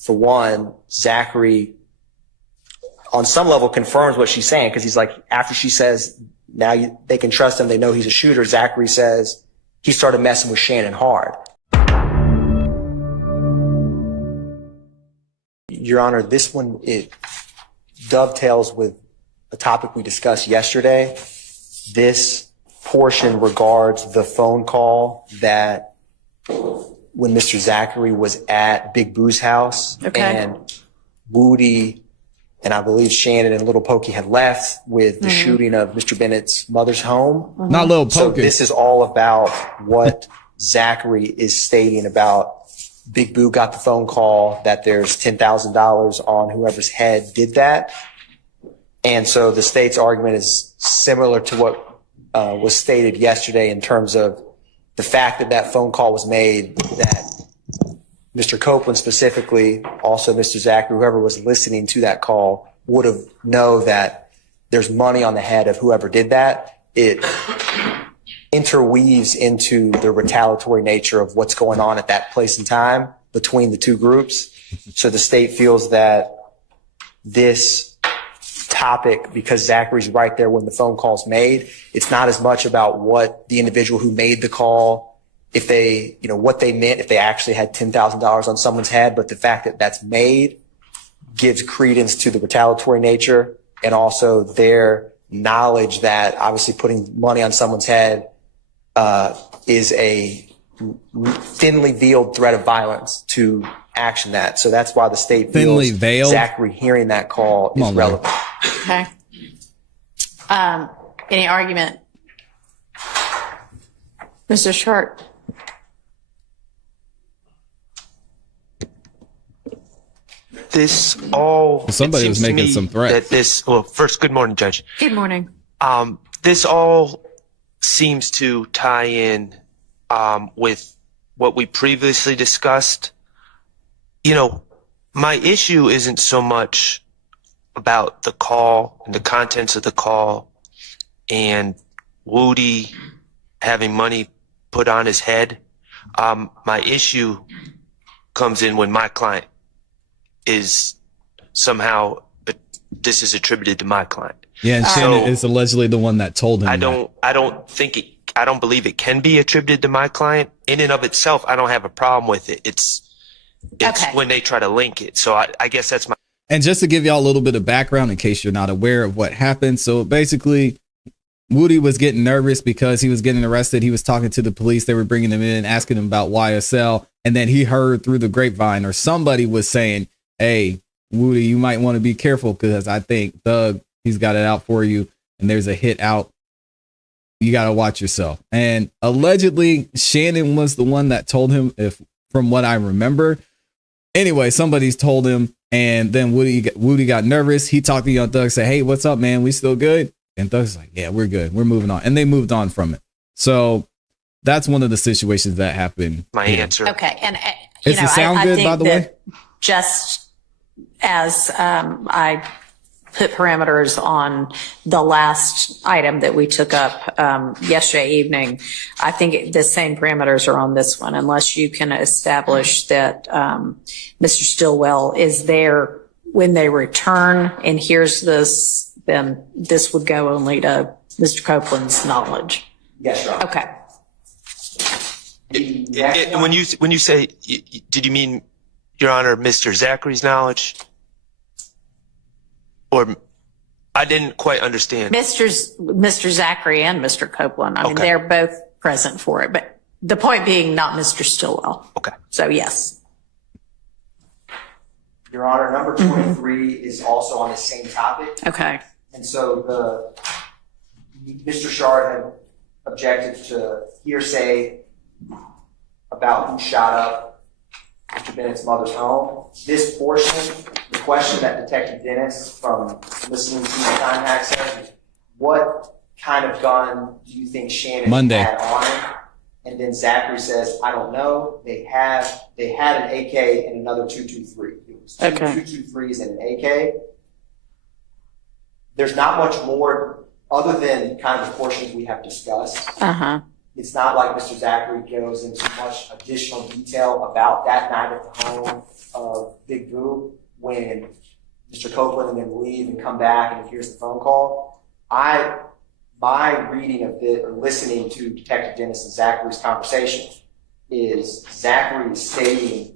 for one, Zachary on some level confirms what she's saying, because he's like, after she says now they can trust him, they know he's a shooter, Zachary says he started messing with Shannon hard. Your Honor, this one, it dovetails with a topic we discussed yesterday. This portion regards the phone call that when Mr. Zachary was at Big Boo's house, and Woody and I believe Shannon and Little Pokey had left with the shooting of Mr. Bennett's mother's home. Not Little Pokey. So this is all about what Zachary is stating about Big Boo got the phone call that there's $10,000 on whoever's head did that. And so the state's argument is similar to what was stated yesterday in terms of the fact that that phone call was made, that Mr. Copeland specifically, also Mr. Zachary, whoever was listening to that call, would have know that there's money on the head of whoever did that. It interweaves into the retaliatory nature of what's going on at that place and time between the two groups. So the state feels that this topic, because Zachary's right there when the phone call's made, it's not as much about what the individual who made the call, if they, what they meant, if they actually had $10,000 on someone's head, but the fact that that's made gives credence to the retaliatory nature, and also their knowledge that obviously putting money on someone's head is a thinly veiled threat of violence to action that. So that's why the state feels Zachary hearing that call is relevant. Okay. Any argument? Mr. Short. This all somebody was making some threats. First, good morning, Judge. Good morning. This all seems to tie in with what we previously discussed. My issue isn't so much about the call and the contents of the call and Woody having money put on his head. My issue comes in when my client is somehow, this is attributed to my client. Yeah, and Shannon is allegedly the one that told him. I don't believe it can be attributed to my client. In and of itself, I don't have a problem with it. It's when they try to link it. So I guess that's my. And just to give y'all a little bit of background in case you're not aware of what happened. So basically, Woody was getting nervous because he was getting arrested. He was talking to the police. They were bringing him in, asking him about YSL. And then he heard through the grapevine, or somebody was saying, hey, Woody, you might want to be careful because I think Thug, he's got it out for you. And there's a hit out. You got to watch yourself. And allegedly, Shannon was the one that told him, from what I remember. Anyway, somebody's told him. And then Woody got nervous. He talked to Young Thug, said, hey, what's up, man? We still good? And Thug's like, yeah, we're good. We're moving on. And they moved on from it. So that's one of the situations that happened. My answer. Okay. And, Does it sound good, by the way? Just as I put parameters on the last item that we took up yesterday evening, I think the same parameters are on this one, unless you can establish that Mr. Stillwell is there when they return and hears this, then this would go only to Mr. Copeland's knowledge. Yes, Your Honor. Okay. When you say, did you mean, Your Honor, Mr. Zachary's knowledge? Or I didn't quite understand. Mr. Zachary and Mr. Copeland. I mean, they're both present for it, but the point being not Mr. Stillwell. Okay. So yes. Your Honor, number 23 is also on the same topic. Okay. And so Mr. Shard had objected to hearsay about who shot up Mr. Bennett's mother's home. This portion, the question that Detective Dennis, from listening to the time access, what kind of gun do you think Shannon had on him? And then Zachary says, I don't know. They had an AK and another 223. It was two 223s and an AK. There's not much more other than kind of the portions we have discussed. it's not like Mr. Zachary goes into much additional detail about that night at the home of Big Boo when Mr. Copeland and then leave and come back and here's the phone call. My reading of it or listening to Detective Dennis and Zachary's conversation is Zachary is stating,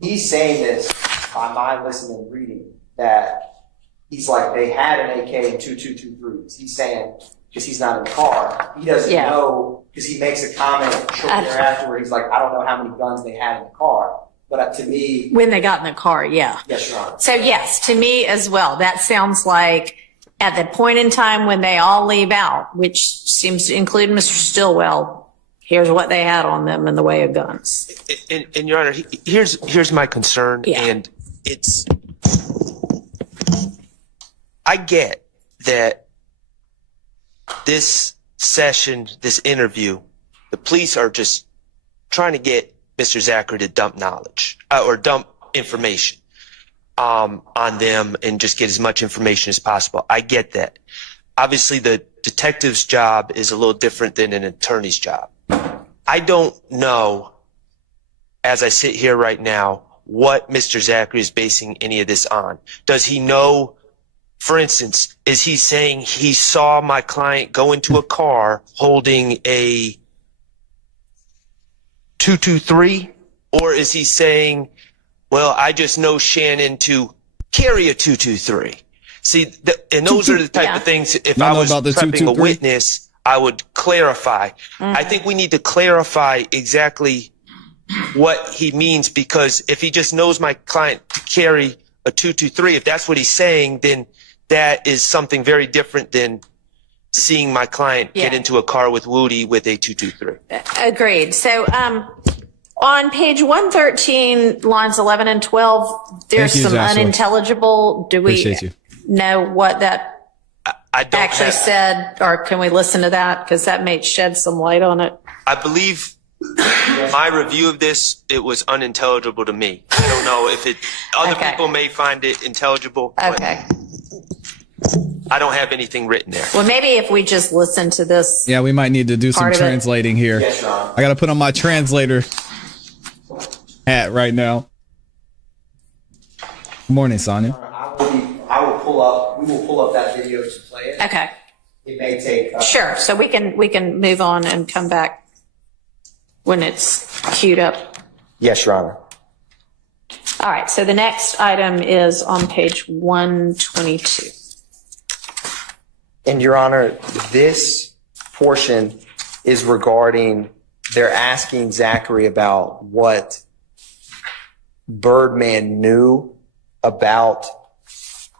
he's saying this by my listening and reading, that he's like, they had an AK and 2223s. He's saying, because he's not in the car, he doesn't know, because he makes a comment shortly thereafter where he's like, I don't know how many guns they had in the car. But to me, When they got in the car, yeah. yes, Your Honor. So yes, to me as well, that sounds like at the point in time when they all leave out, which seems to include Mr. Stillwell, here's what they had on them in the way of guns. And Your Honor, here's my concern, and it's, I get that this session, this interview, the police are just trying to get Mr. Zachary to dump knowledge or dump information on them and just get as much information as possible. I get that. Obviously, the detective's job is a little different than an attorney's job. I don't know, as I sit here right now, what Mr. Zachary is basing any of this on. Does he know, for instance, is he saying he saw my client go into a car holding a 223? Or is he saying, well, I just know Shannon to carry a 223? See, and those are the type of things, if I was prepping a witness, I would clarify. I think we need to clarify exactly what he means, because if he just knows my client to carry a 223, if that's what he's saying, then that is something very different than seeing my client get into a car with Woody with a 223. Agreed. So on page 113, lines 11 and 12, there's some unintelligible. Do we know what that I don't actually said, or can we listen to that? Because that may shed some light on it. I believe my review of this, it was unintelligible to me. I don't know if other people may find it intelligible. Okay. I don't have anything written there. Well, maybe if we just listen to this. Yeah, we might need to do some translating here. Yes, Your Honor. I got to put on my translator hat right now. Good morning, Sonia. I will pull up. We will pull up that video to play it. Okay. It may take. Sure. So we can move on and come back when it's queued up. Yes, Your Honor. All right. So the next item is on page 122. And Your Honor, this portion is regarding, they're asking Zachary about what Birdman knew about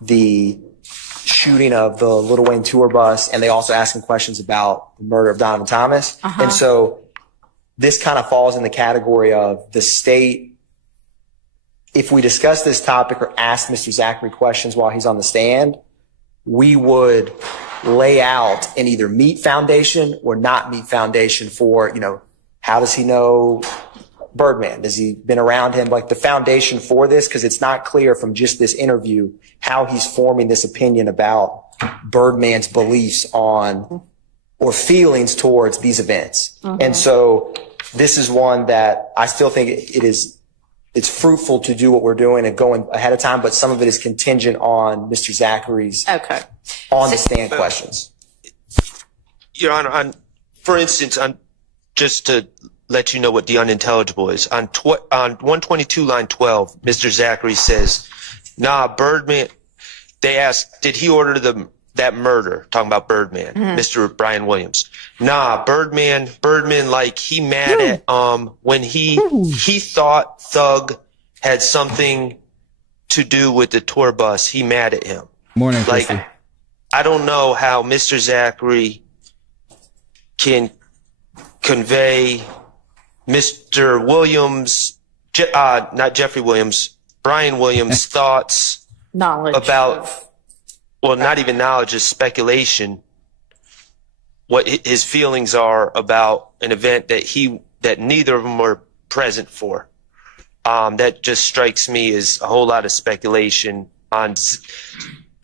the shooting of the Little Wayne tour bus, and they also ask him questions about the murder of Donovan Thomas. And so this kind of falls in the category of the state. If we discuss this topic or ask Mr. Zachary questions while he's on the stand, we would lay out an either meet foundation or not meet foundation for, how does he know Birdman? Has he been around him? Like the foundation for this, because it's not clear from just this interview how he's forming this opinion about Birdman's beliefs on or feelings towards these events. And so this is one that I still think it's fruitful to do what we're doing and going ahead of time, but some of it is contingent on Mr. Zachary's on the stand questions. Your Honor, for instance, just to let you know what the unintelligible is, on 122 line 12, Mr. Zachary says, nah, Birdman, they asked, did he order that murder? Talking about Birdman, Mr. Brian Williams. Nah, Birdman, like he mad at, when he thought Thug had something to do with the tour bus, he mad at him. Morning, like, Christy. I don't know how Mr. Zachary can convey Mr. Williams, not Jeffrey Williams, Brian Williams' thoughts Knowledge about, well, not even knowledge, is speculation, what his feelings are about an event that neither of them were present for. That just strikes me as a whole lot of speculation on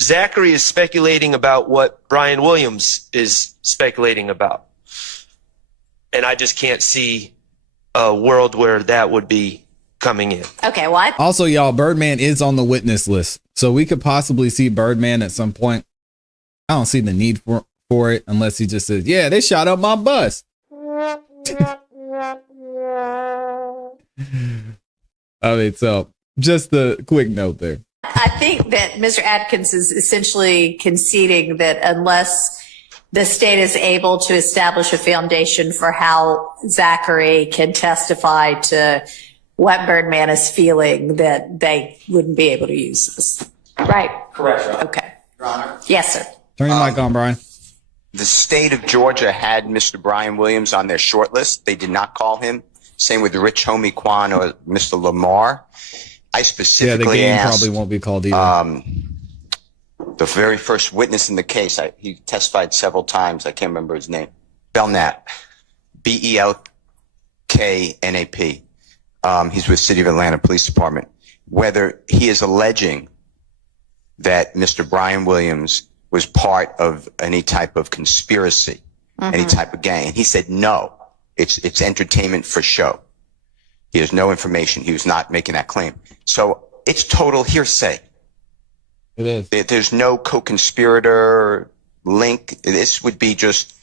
Zachary is speculating about what Brian Williams is speculating about. And I just can't see a world where that would be coming in. Okay, well, Also, y'all, Birdman is on the witness list, so we could possibly see Birdman at some point. I don't see the need for it unless he just says, yeah, they shot up my bus. I mean, so just a quick note there. I think that Mr. Atkins is essentially conceding that unless the state is able to establish a foundation for how Zachary can testify to what Birdman is feeling, that they wouldn't be able to use this. Right? Correct, Your Honor. Okay. Your Honor. Yes, sir. Turn your mic on, Brian. The state of Georgia had Mr. Brian Williams on their short list. They did not call him. Same with Rich Homie Kwan or Mr. Lamar. I Yeah, the specifically game asked probably won't be called either. the very first witness in the case. He testified several times. I can't remember his name. Belknap. Belknap. He's with City of Atlanta Police Department. Whether he is alleging that Mr. Brian Williams was part of any type of conspiracy, any type of gang. And he said, no, it's entertainment for show. He has no information. He was not making that claim. So it's total hearsay. It is. There's no co-conspirator link. This would be just,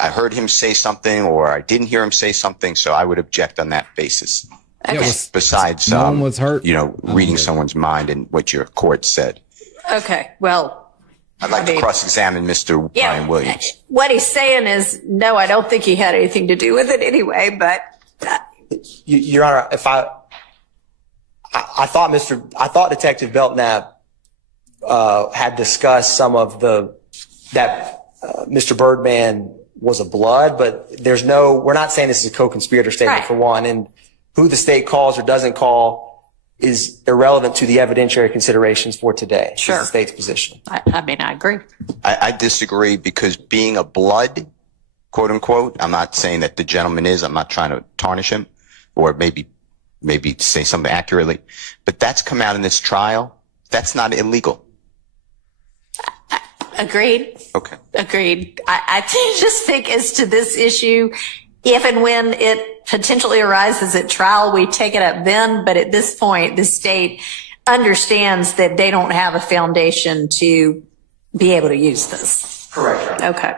I heard him say something or I didn't hear him say something. So I would object on that basis. Okay. Besides, No one was hurt. reading someone's mind and what your court said. Okay. Well, I'd like to cross-examine Mr. Brian Williams. What he's saying is, no, I don't think he had anything to do with it anyway, but Your Honor, if I thought Detective Belknap had discussed some of Mr. Birdman was a blood, but we're not saying this is a co-conspirator statement Right. for one, and who the state calls or doesn't call is irrelevant to the evidentiary considerations for today. Sure. Is the state's position. I mean, I agree. I disagree because being a blood, quote unquote, I'm not saying that the gentleman is, I'm not trying to tarnish him or maybe say something accurately, but that's come out in this trial. That's not illegal. Agreed. Okay. Agreed. I just think as to this issue, if and when it potentially arises at trial, we take it up then. But at this point, the state understands that they don't have a foundation to be able to use this. Correct, Your Honor. Okay.